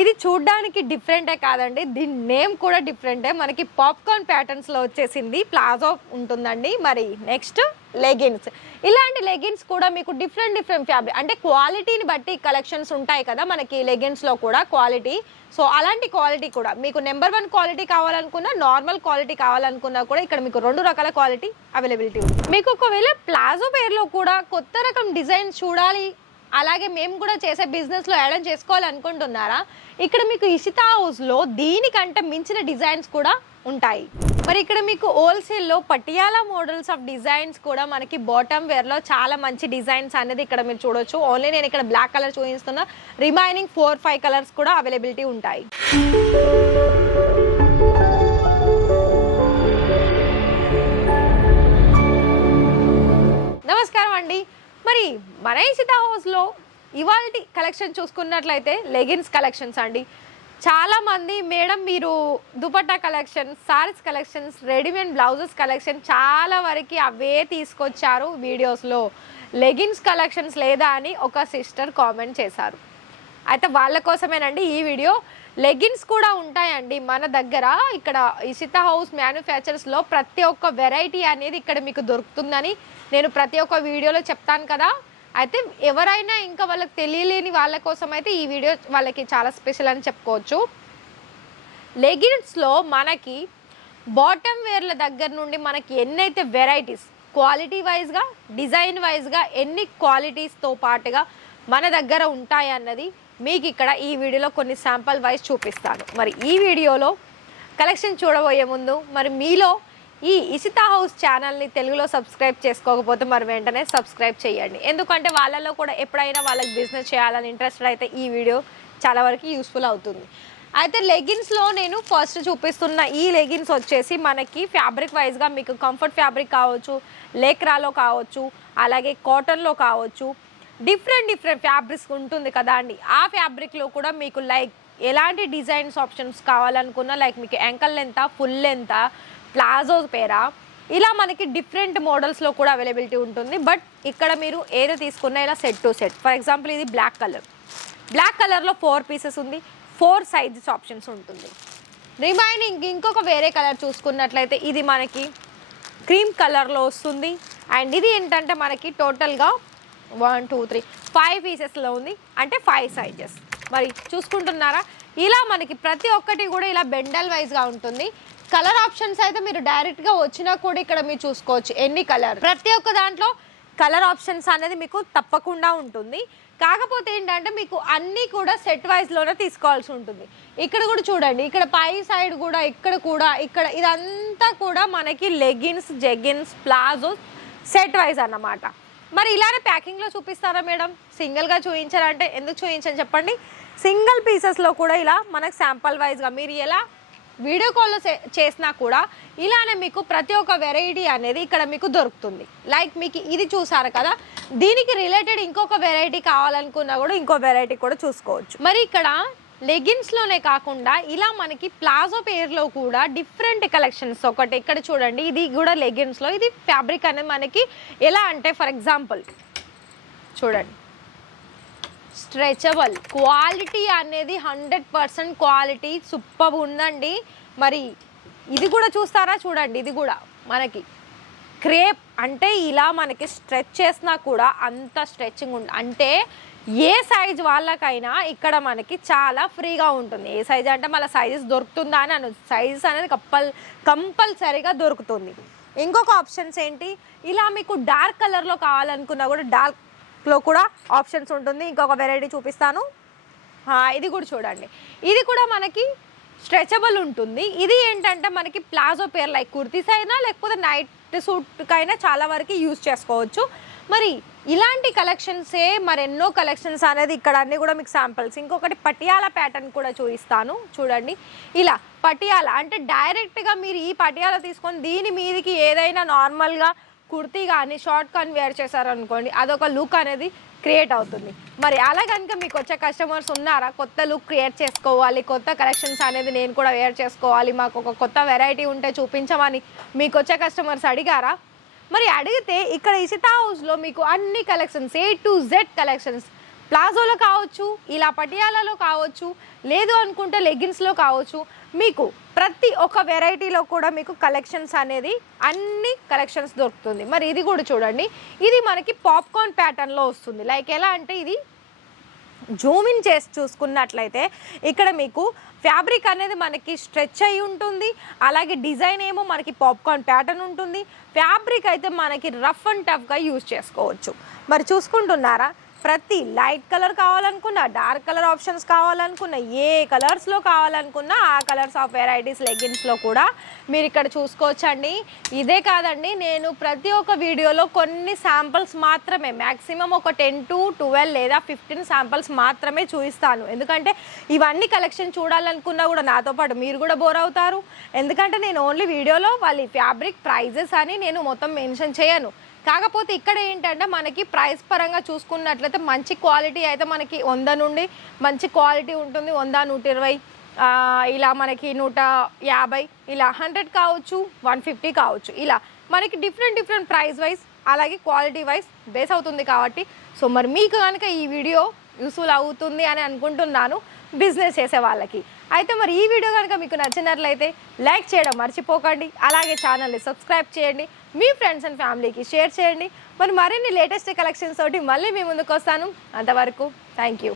ఇది చూడ్డానికి డిఫరెంటే కాదండి, దీని నేమ్ కూడా డిఫరెంటే. మనకి పాప్కార్న్ ప్యాటర్న్స్లో వచ్చేసింది, ప్లాజో ఉంటుందండి. మరి నెక్స్ట్ లెగిన్స్. ఇలాంటి లెగిన్స్ కూడా మీకు డిఫరెంట్ ఫ్యాబ్రిక్ అంటే క్వాలిటీని బట్టి కలెక్షన్స్ ఉంటాయి కదా మనకి లెగిన్స్లో కూడా క్వాలిటీ. సో అలాంటి క్వాలిటీ కూడా మీకు నెంబర్ 1 క్వాలిటీ కావాలనుకున్నా, నార్మల్ క్వాలిటీ కావాలనుకున్నా కూడా ఇక్కడ మీకు 2 రకాల క్వాలిటీ అవైలబిలిటీ ఉంది. మీకు ఒకవేళ ప్లాజో పేర్లో కూడా కొత్త రకం డిజైన్ చూడాలి, అలాగే మేము కూడా చేసే బిజినెస్లో యాడ్ చేసుకోవాలనుకుంటున్నారా, ఇక్కడ మీకు ఇషితా హౌస్లో దీనికంటే మించిన డిజైన్స్ కూడా ఉంటాయి. మరి ఇక్కడ మీకు హోల్సేల్లో పటియాలా మోడల్స్ ఆఫ్ డిజైన్స్ కూడా మనకి బాటమ్ వేర్లో చాలా మంచి డిజైన్స్ అనేది ఇక్కడ మీరు చూడొచ్చు. ఓన్లీ నేను ఇక్కడ బ్లాక్ కలర్ చూపిస్తున్నా, రిమైనింగ్ 4-5 కలర్స్ కూడా అవైలబిలిటీ ఉంటాయి. నమస్కారం అండి. మరి మన ఇషితా హౌస్లో ఇవాళ కలెక్షన్ చూసుకున్నట్లయితే లెగిన్స్ కలెక్షన్స్ అండి. చాలామంది మేడం మీరు dupatta collections, saris collections, readymade blouses collection చాలా వరకు అవే తీసుకొచ్చారు వీడియోస్లో, లెగిన్స్ కలెక్షన్స్ లేదా అని ఒక సిస్టర్ కామెంట్ చేశారు. అయితే వాళ్ళ కోసమేనండి ఈ వీడియో. లెగిన్స్ కూడా ఉంటాయండి మన దగ్గర. ఇక్కడ ఇషితా హౌస్ మ్యానుఫ్యాక్చర్స్లో ప్రతి ఒక్క వెరైటీ అనేది ఇక్కడ మీకు దొరుకుతుందని నేను ప్రతి ఒక్క వీడియోలో చెప్తాను కదా. అయితే ఎవరైనా ఇంకా వాళ్ళకి తెలియలేని వాళ్ళ కోసం అయితే ఈ వీడియో వాళ్ళకి చాలా స్పెషల్ అని చెప్పుకోవచ్చు. లెగిన్స్లో మనకి బాటమ్ వేర్ల దగ్గర నుండి మనకి ఎన్నైతే వెరైటీస్ క్వాలిటీ వైజ్గా, డిజైన్ వైజ్గా ఎన్ని క్వాలిటీస్తో పాటుగా మన దగ్గర ఉంటాయి అన్నది మీకు ఇక్కడ ఈ వీడియోలో కొన్ని శాంపుల్ వైజ్ చూపిస్తాను. మరి ఈ వీడియోలో కలెక్షన్ చూడబోయే ముందు మరి మీలో ఈ ఇషితా హౌస్ ఛానల్ని తెలుగులో సబ్స్క్రైబ్ చేసుకోకపోతే మరి వెంటనే సబ్స్క్రైబ్ చేయండి. ఎందుకంటే వాళ్ళలో కూడా ఎప్పుడైనా వాళ్ళకి బిజినెస్ చేయాలని ఇంట్రెస్టెడ్ అయితే ఈ వీడియో చాలా వరకు యూస్ఫుల్ అవుతుంది. అయితే లెగిన్స్లో నేను ఫస్ట్ చూపిస్తున్న ఈ లెగిన్స్ వచ్చేసి మనకి ఫ్యాబ్రిక్ వైజ్గా మీకు కంఫర్ట్ ఫ్యాబ్రిక్ కావచ్చు, లేక్రాలో కావచ్చు, అలాగే కాటన్లో కావచ్చు, డిఫరెంట్ ఫ్యాబ్రిక్స్ ఉంటుంది కదా అండి. ఆ ఫ్యాబ్రిక్లో కూడా మీకు లైక్ ఎలాంటి డిజైన్స్ ఆప్షన్స్ కావాలనుకున్నా, లైక్ మీకు ankle length, full length, palazzo పేరా, ఇలా మనకి డిఫరెంట్ మోడల్స్లో కూడా అవైలబిలిటీ ఉంటుంది. బట్ ఇక్కడ మీరు ఏదో తీసుకున్నా ఇలా set to set. For example ఇది బ్లాక్ కలర్లో 4 పీసెస్ ఉంది, 4 సైజెస్ ఆప్షన్స్ ఉంటుంది. రిమైనింగ్ ఇంకొక వేరే కలర్ చూసుకున్నట్లయితే ఇది మనకి క్రీమ్ కలర్లో వస్తుంది. అండ్ ఇది ఏంటంటే మనకి టోటల్గా 1 2 3 5 పీసెస్లో ఉంది, అంటే 5 సైజెస్. మరి చూసుకుంటున్నారా, ఇలా మనకి ప్రతి ఒక్కటి కూడా ఇలా బెండల్ వైజ్గా ఉంటుంది. కలర్ ఆప్షన్స్ అయితే మీరు డైరెక్ట్గా వచ్చినా కూడా ఇక్కడ మీరు చూసుకోవచ్చు ఎన్ని కలర్, ప్రతి ఒక్క దాంట్లో కలర్ ఆప్షన్స్ అనేది మీకు తప్పకుండా ఉంటుంది. కాకపోతే ఏంటంటే మీకు అన్నీ కూడా సెట్ వైజ్లోనే తీసుకోవాల్సి ఉంటుంది. ఇక్కడ కూడా చూడండి, ఇక్కడ పై సైడ్ కూడా ఇక్కడ ఇదంతా కూడా మనకి leggings, jeggings, palazzo set wise అన్నమాట. మరి ఇలానే ప్యాకింగ్లో చూపిస్తారా మేడం, సింగిల్గా చూపించారంటే ఎందుకు చూపించని చెప్పండి. సింగిల్ పీసెస్లో కూడా ఇలా మనకు శాంపుల్ వైజ్గా మీరు ఎలా వీడియో కాల్లో చేసినా కూడా ఇలానే మీకు ప్రతి ఒక్క వెరైటీ అనేది ఇక్కడ మీకు దొరుకుతుంది. లైక్ మీకు ఇది చూసారు కదా, దీనికి రిలేటెడ్ ఇంకొక వెరైటీ కావాలనుకున్నా కూడా ఇంకో వెరైటీ కూడా చూసుకోవచ్చు. మరి ఇక్కడ లెగిన్స్లోనే కాకుండా ఇలా మనకి ప్లాజో పేర్లో కూడా డిఫరెంట్ కలెక్షన్స్. ఒకటి ఇక్కడ చూడండి, ఇది కూడా లెగిన్స్లో, ఇది ఫ్యాబ్రిక్ అనేది మనకి ఎలా అంటే ఫర్ ఎగ్జాంపుల్ చూడండి, స్ట్రెచబుల్ క్వాలిటీ అనేది 100% క్వాలిటీ సూపర్ ఉందండి. మరి ఇది కూడా చూస్తారా, చూడండి ఇది కూడా మనకి క్రేప్, అంటే ఇలా మనకి స్ట్రెచ్ చేసినా కూడా అంత స్ట్రెచ్చింగ్ అంటే ఏ సైజ్ వాళ్ళకైనా ఇక్కడ మనకి చాలా ఫ్రీగా ఉంటుంది. ఏ సైజ్ అంటే మళ్ళీ సైజెస్ దొరుకుతుందా అని అను, సైజెస్ అనేది కంపల్సరీగా దొరుకుతుంది. ఇంకొక ఆప్షన్స్ ఏంటి, ఇలా మీకు డార్క్ కలర్లో కావాలనుకున్నా కూడా డార్క్లో కూడా ఆప్షన్స్ ఉంటుంది. ఇంకొక వెరైటీ చూపిస్తాను, ఇది కూడా చూడండి, ఇది కూడా మనకి స్ట్రెచబుల్ ఉంటుంది. ఇది ఏంటంటే మనకి ప్లాజో పేర్ లైక్ కుర్తీస్ అయినా లేకపోతే నైట్ సూట్కైనా చాలా వరకు యూజ్ చేసుకోవచ్చు. మరి ఇలాంటి కలెక్షన్సే మరెన్నో కలెక్షన్స్ అనేది ఇక్కడ అన్నీ కూడా మీకు శాంపిల్స్. ఇంకొకటి పటియాలా ప్యాటర్న్ కూడా చూపిస్తాను చూడండి. ఇలా పటియాలా అంటే డైరెక్ట్గా మీరు ఈ పటియాలా తీసుకొని దీని మీదకి ఏదైనా నార్మల్గా కుర్తీ కానీ షార్ట్ కానీ వేర్ చేశారనుకోండి, అదొక లుక్ అనేది క్రియేట్ అవుతుంది. మరి అలా కనుక మీకు వచ్చే కస్టమర్స్ ఉన్నారా, కొత్త లుక్ క్రియేట్ చేసుకోవాలి, కొత్త కలెక్షన్స్ అనేది నేను కూడా వేర్ చేసుకోవాలి, మాకు ఒక కొత్త వెరైటీ ఉంటే చూపించమని మీకు వచ్చే కస్టమర్స్ అడిగారా? మరి అడిగితే ఇక్కడ ఇషితా హౌస్లో మీకు అన్ని collections A to Z collections ప్లాజోలో కావచ్చు, ఇలా పటియాలలో కావచ్చు, లేదు అనుకుంటే లెగ్గిన్స్లో కావచ్చు, మీకు ప్రతి ఒక్క వెరైటీలో కూడా మీకు కలెక్షన్స్ అనేది అన్ని కలెక్షన్స్ దొరుకుతుంది. మరి ఇది కూడా చూడండి, ఇది మనకి పాప్కార్న్ ప్యాటర్న్లో వస్తుంది. లైక్ ఎలా అంటే ఇది జూమ్ ఇన్ చేసి చూసుకున్నట్లయితే ఇక్కడ మీకు ఫ్యాబ్రిక్ అనేది మనకి స్ట్రెచ్ అయి ఉంటుంది, అలాగే డిజైన్ ఏమో మనకి పాప్కార్న్ ప్యాటర్న్ ఉంటుంది. ఫ్యాబ్రిక్ అయితే మనకి రఫ్ అండ్ టఫ్గా యూజ్ చేసుకోవచ్చు. మరి చూసుకుంటున్నారా, ప్రతి లైట్ కలర్ కావాలనుకున్నా, డార్క్ కలర్ ఆప్షన్స్ కావాలనుకున్నా, ఏ కలర్స్లో కావాలనుకున్నా ఆ కలర్స్ ఆఫ్ వెరైటీస్ లెగ్గిన్స్లో కూడా మీరు ఇక్కడ చూసుకోవచ్చండి. ఇదే కాదండి, నేను ప్రతి ఒక్క వీడియోలో కొన్ని శాంపిల్స్ మాత్రమే, మ్యాక్సిమం ఒక 10 to 12 లేదా 15 శాంపిల్స్ మాత్రమే చూపిస్తాను. ఎందుకంటే ఇవన్నీ కలెక్షన్ చూడాలనుకున్నా కూడా నాతో పాటు మీరు కూడా బోర్ అవుతారు. ఎందుకంటే నేను ఓన్లీ వీడియోలో వాళ్ళ ఫ్యాబ్రిక్ ప్రైజెస్ అని నేను మొత్తం మెన్షన్ చేయను. కాకపోతే ఇక్కడ ఏంటంటే మనకి ప్రైస్ పరంగా చూసుకున్నట్లయితే మంచి క్వాలిటీ అయితే మనకి 100 నుండి మంచి క్వాలిటీ ఉంటుంది. 100, 120, ఇలా మనకి 150, ఇలా 100 కావచ్చు, 150 కావచ్చు, ఇలా మనకి డిఫరెంట్ ప్రైస్ వైజ్ అలాగే క్వాలిటీ వైజ్ బేస్ అవుతుంది. కాబట్టి సో మరి మీకు కనుక ఈ వీడియో యూస్ఫుల్ అవుతుంది అని అనుకుంటున్నాను బిజినెస్ చేసే వాళ్ళకి. అయితే మరి ఈ వీడియో కనుక మీకు నచ్చినట్లయితే లైక్ చేయడం మర్చిపోకండి, అలాగే ఛానల్ని సబ్స్క్రైబ్ చేయండి, మీ ఫ్రెండ్స్ అండ్ ఫ్యామిలీకి షేర్ చేయండి. మరి మరిన్ని లేటెస్ట్ కలెక్షన్స్ తోటి మళ్ళీ మీ ముందుకు వస్తాను. అంతవరకు థ్యాంక్ యూ.